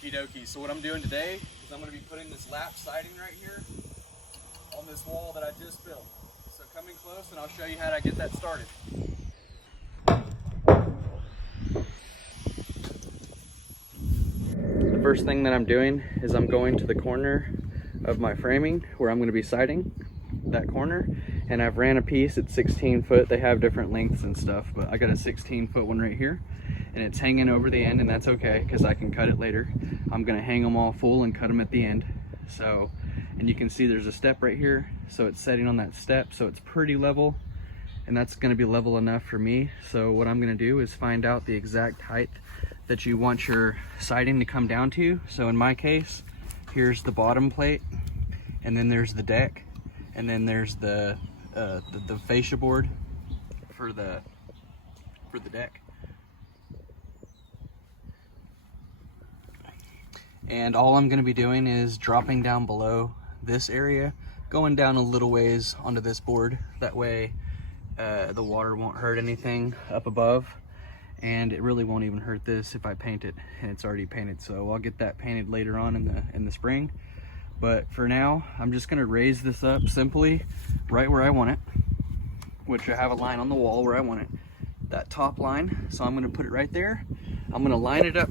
Okie dokie. So what I'm doing today is I'm going to be putting this lap siding right here on this wall that I just built. So come in close and I'll show you how to get that started. The first thing that I'm doing is I'm going to the corner of my framing where I'm going to be siding that corner, and I've ran a piece at 16 foot. They have different lengths and stuff, but I got a 16-foot one right here, and it's hanging over the end, and that's okay because I can cut it later. I'm going to hang them all full and cut them at the end. So, and you can see there's a step right here, so it's setting on that step, so it's pretty level, and that's going to be level enough for me. So what I'm going to do is find out the exact height that you want your siding to come down to. So in my case, here's the bottom plate, and then there's the deck, and then there's the fascia board for the deck. And all I'm going to be doing is dropping down below this area, going down a little ways onto this board. That way the water won't hurt anything up above, and it really won't even hurt this if I paint it, and it's already painted. So I'll get that painted later on in the spring. But for now, I'm just gonna raise this up simply right where I want it, which I have a line on the wall where I want it, that top line. So I'm gonna put it right there. I'm gonna line it up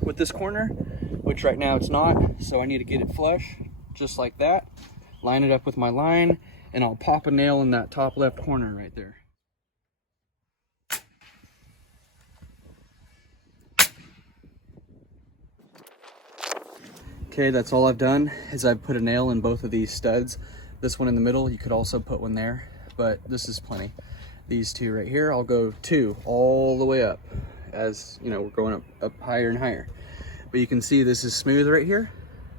with this corner, which right now it's not. So I need to get it flush, just like that. Line it up with my line, and I'll pop a nail in that top left corner right there. Okay, that's all I've done is I've put a nail in both of these studs. This one in the middle, you could also put one there, but this is plenty. These two right here, I'll go two all the way up. As you know, we're going up higher and higher. But you can see this is smooth right here.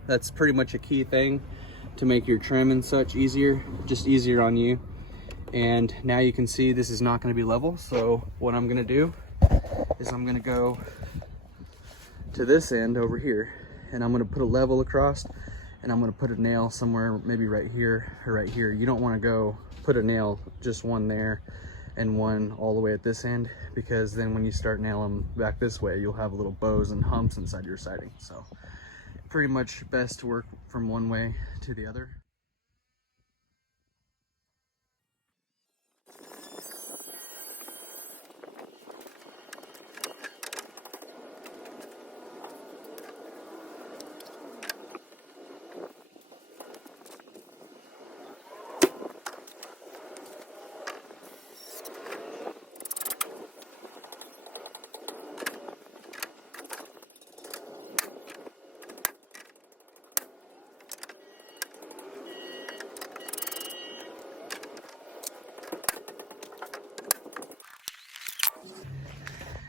That's pretty much a key thing to make your trim and such easier, just easier on you. And now you can see this is not going to be level. So what I'm going to do is I'm going to go to this end over here, and I'm going to put a level across, and I'm going to put a nail somewhere, maybe right here or right here. You don't want to go put a nail, just one there and one all the way at this end, because then when you start nailing back this way, you'll have little bows and humps inside your siding. So pretty much best to work from one way to the other.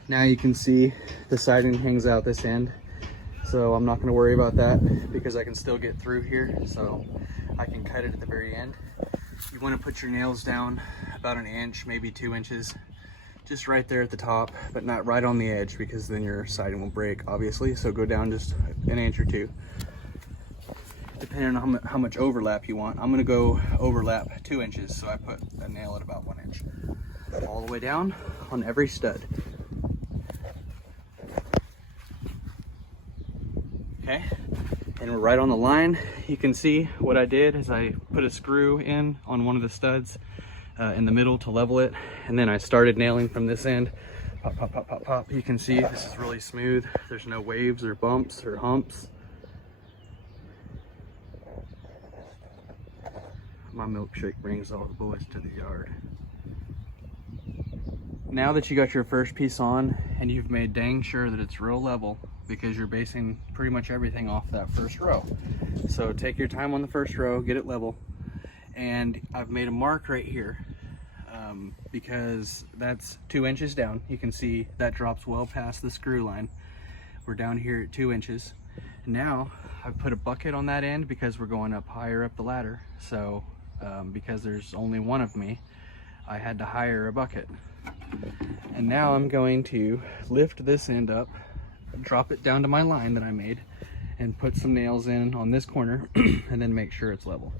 Now you can see the siding hangs out this end, so I'm not going to worry about that because I can still get through here, so I can cut it at the very end. You want to put your nails down about an inch, maybe 2 inches, just right there at the top, but not right on the edge, because then your siding will break, obviously. So go down just an inch or two, depending on how much overlap you want. I'm going to go overlap 2 inches, so I put a nail at about 1 inch all the way down on every stud. Okay, and we're right on the line. You can see what I did is I put a screw in on one of the studs in the middle to level it, and then I started nailing from this end. Pop, pop, pop, pop, pop. You can see this is really smooth. There's no waves or bumps or humps. My milkshake brings all the boys to the yard. Now that you got your first piece on and you've made dang sure that it's real level, because you're basing pretty much everything off that first row. So take your time on the first row, get it level. And I've made a mark right here because that's 2 inches down. You can see that drops well past the screw line. We're down here at 2 inches. Now I've put a bucket on that end because we're going up higher up the ladder. So because there's only one of me, I had to hire a bucket. And now I'm going to lift this end up, drop it down to my line that I made, and put some nails in on this corner and then make sure it's level.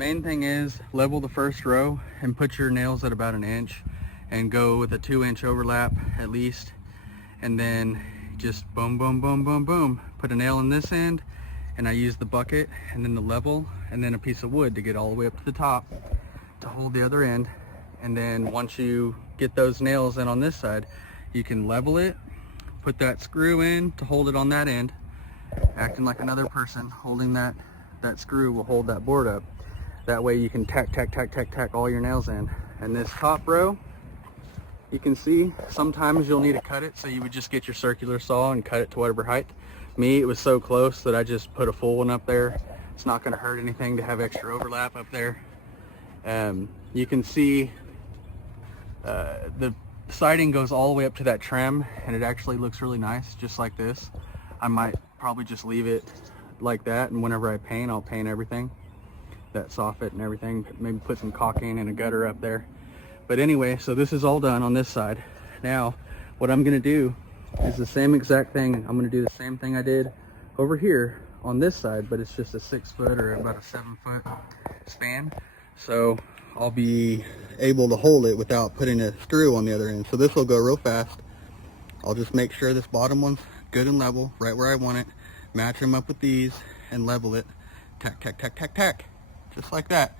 Main thing is level the first row and put your nails at about 1 inch and go with a 2-inch overlap at least, and then just boom, boom, boom, boom, boom. Put a nail in this end, and I use the bucket and then the level and then a piece of wood to get all the way up to the top to hold the other end. And then once you get those nails in on this side, you can level it, put that screw in to hold it on that end, acting like another person holding that screw will hold that board up. That way you can tack, tack, tack, tack, tack all your nails in. And this top row, you can see sometimes you'll need to cut it, so you would just get your circular saw and cut it to whatever height. Me, it was so close that I just put a full one up there. It's not going to hurt anything to have extra overlap up there. You can see the siding goes all the way up to that trim, and it actually looks really nice, just like this. I might probably just leave it like that, and whenever I paint, I'll paint everything, that soffit and everything, maybe put some caulking and a gutter up there. But anyway, so this is all done on this side. Now, what I'm gonna do is the same exact thing. I'm gonna do the same thing I did over here on this side, but it's just a 6 foot or about a 7 foot span. So I'll be able to hold it without putting a screw on the other end. So this will go real fast. I'll just make sure this bottom one's good and level, right where I want it. Match them up with these and level it. Tack, tack, tack, tack, tack. Just like that.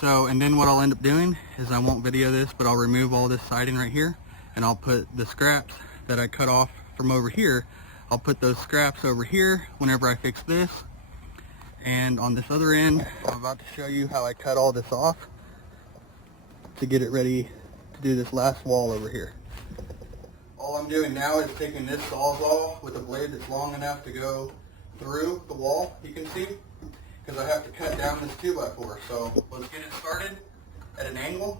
So, and then what I'll end up doing is, I won't video this, but I'll remove all this siding right here, and I'll put the scraps that I cut off from over here, I'll put those scraps over here whenever I fix this. And on this other end, I'm about to show you how I cut all this off to get it ready to do this last wall over here. All I'm doing now is taking this Sawzall with a blade that's long enough to go through the wall, you can see, because I have to cut down this 2x4. So let's get it started at an angle.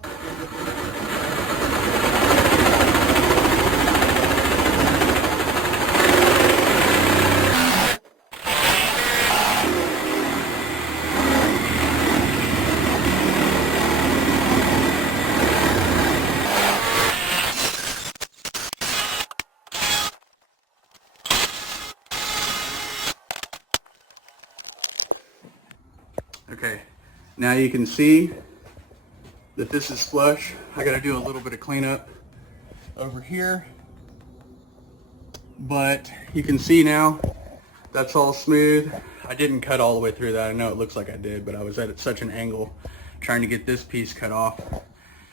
Okay, now you can see that this is flush. I gotta do a little bit of cleanup over here, but you can see now that's all smooth. I didn't cut all the way through that. I know it looks like I did, but I was at such an angle trying to get this piece cut off.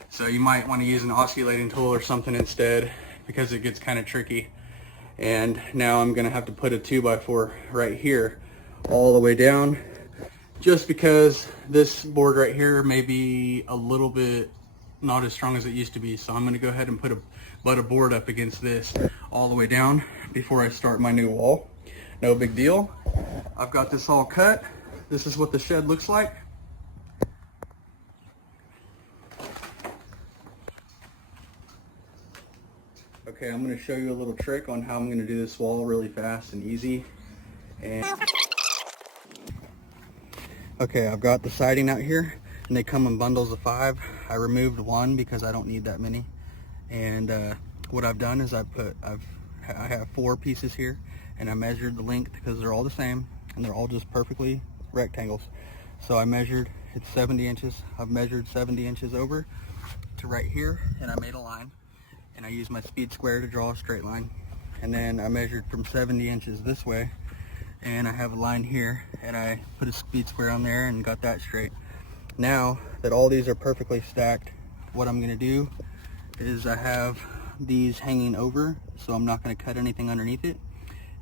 So you might want to use an osculating tool or something instead, because it gets kind of tricky. And now I'm gonna have to put a 2x4 right here all the way down, just because this board right here may be a little bit not as strong as it used to be. So I'm going to go ahead and put a butt of board up against this all the way down before I start my new wall. No big deal. I've got this all cut. This is what the shed looks like. Okay, I'm going to show you a little trick on how I'm going to do this wall really fast and easy. And okay, I've got the siding out here, and they come in bundles of 5. I removed one because I don't need that many. And what I've done is I have 4 pieces here, and I measured the length because they're all the same, and they're all just perfectly rectangles. So I measured, it's 70 inches. I've measured 70 inches over to right here, and I made a line. And I used my speed square to draw a straight line. And then I measured from 70 inches this way, and I have a line here, and I put a speed square on there and got that straight. Now that all these are perfectly stacked, what I'm gonna do is I have these hanging over, so I'm not gonna cut anything underneath it,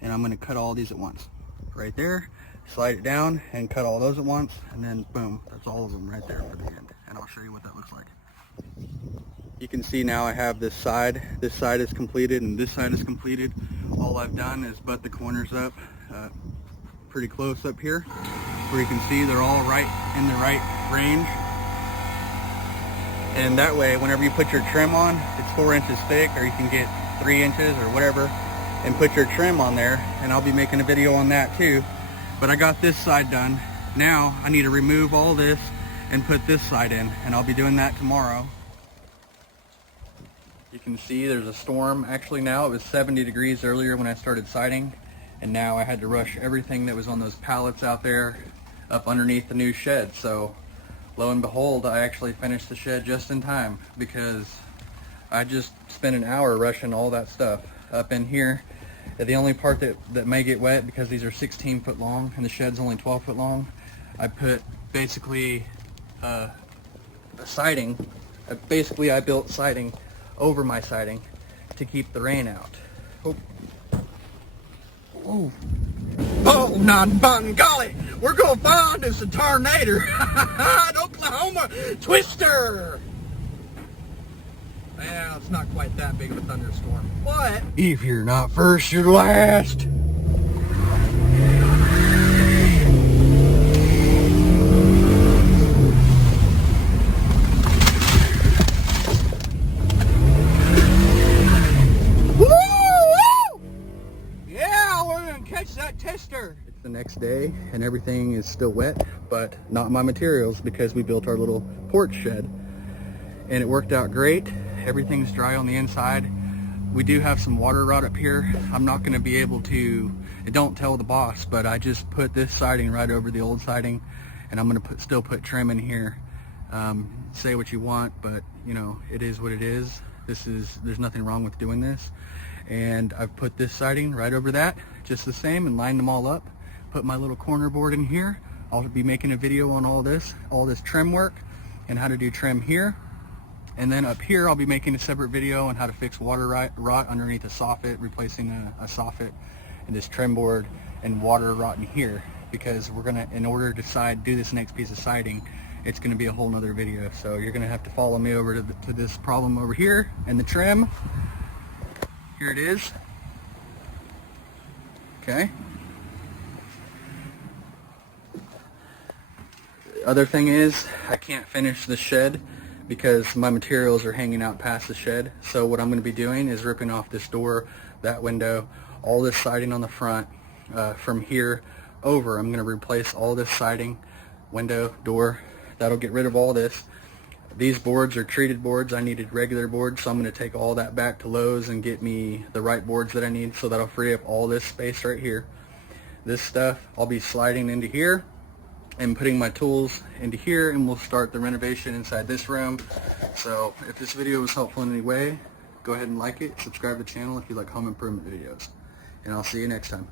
and I'm gonna cut all these at once. Right there, slide it down and cut all those at once, and then boom, that's all of them right there for the end. And I'll show you what that looks like. You can see now I have this side is completed, and this side is completed. All I've done is butt the corners up pretty close up here, where you can see they're all right in the right range. And that way, whenever you put your trim on, it's 4 inches thick, or you can get 3 inches or whatever, and put your trim on there. And I'll be making a video on that too. But I got this side done. Now I need to remove all this and put this side in, and I'll be doing that tomorrow. You can see there's a storm. Actually now it was 70 degrees earlier when I started siding, and now I had to rush everything that was on those pallets out there up underneath the new shed. So lo and behold, I actually finished the shed just in time because I just spent an hour rushing all that stuff up in here. The only part that may get wet, because these are 16 foot long and the shed's only 12 foot long, I put basically a siding. I built siding over my siding to keep the rain out. Oh, oh, oh, non-golly, we're gonna find us a tornado. An Oklahoma twister. Yeah, it's not quite that big of a thunderstorm, but if you're not first, you're last. Yeah, we're gonna catch that tester. It's the next day and everything is still wet, but not my materials, because we built our little porch shed and it worked out great. Everything's dry on the inside. We do have some water rot up here. I'm not going to be able to, don't tell the boss, but I just put this siding right over the old siding, and I'm going to still put trim in here. Say what you want, but you know, it is what it is. There's nothing wrong with doing this. And I've put this siding right over that, just the same, and lined them all up. Put my little corner board in here. I'll be making a video on all this trim work and how to do trim here. And then up here, I'll be making a separate video on how to fix water rot underneath a soffit, replacing a soffit and this trim board, and water rot in here, because we're gonna, in order to do this next piece of siding, it's gonna be a whole nother video. So you're gonna have to follow me over to this problem over here, and the trim. Here it is. Okay. The other thing is, I can't finish the shed because my materials are hanging out past the shed. So what I'm going to be doing is ripping off this door, that window, all this siding on the front. From here over, I'm going to replace all this siding, window, door. That'll get rid of all this. These boards are treated boards. I needed regular boards, so I'm going to take all that back to Lowe's and get me the right boards that I need. So that'll free up all this space right here. This stuff I'll be sliding into here and putting my tools into here, and we'll start the renovation inside this room. So if this video was helpful in any way, go ahead and like it, subscribe to the channel if you like home improvement videos, and I'll see you next time.